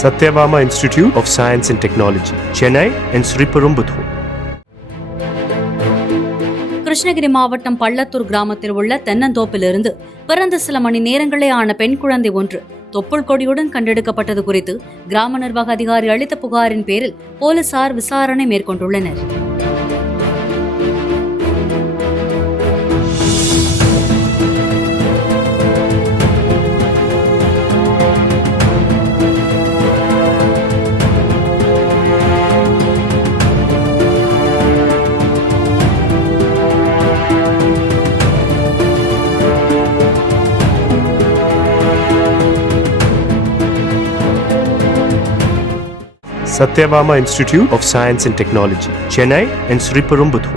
Satyabama Institute of Science and Technology, Chennai and Sriperumbudur. Krishnagiri மாவட்டம் பள்ளத்தூர் கிராமத்தில் உள்ள தென்னந்தோப்பிலிருந்து பிறந்த சில மணி நேரங்களே ஆன பெண் குழந்தை ஒன்று தொப்புள் கொடியுடன் கண்டெடுக்கப்பட்டது குறித்து கிராம நிர்வாக அதிகாரி அளித்த புகாரின் பேரில் போலீசார் விசாரணை மேற்கொண்டுள்ளனர். Satyabama Institute of Science and Technology, Chennai and Sriperumbudur.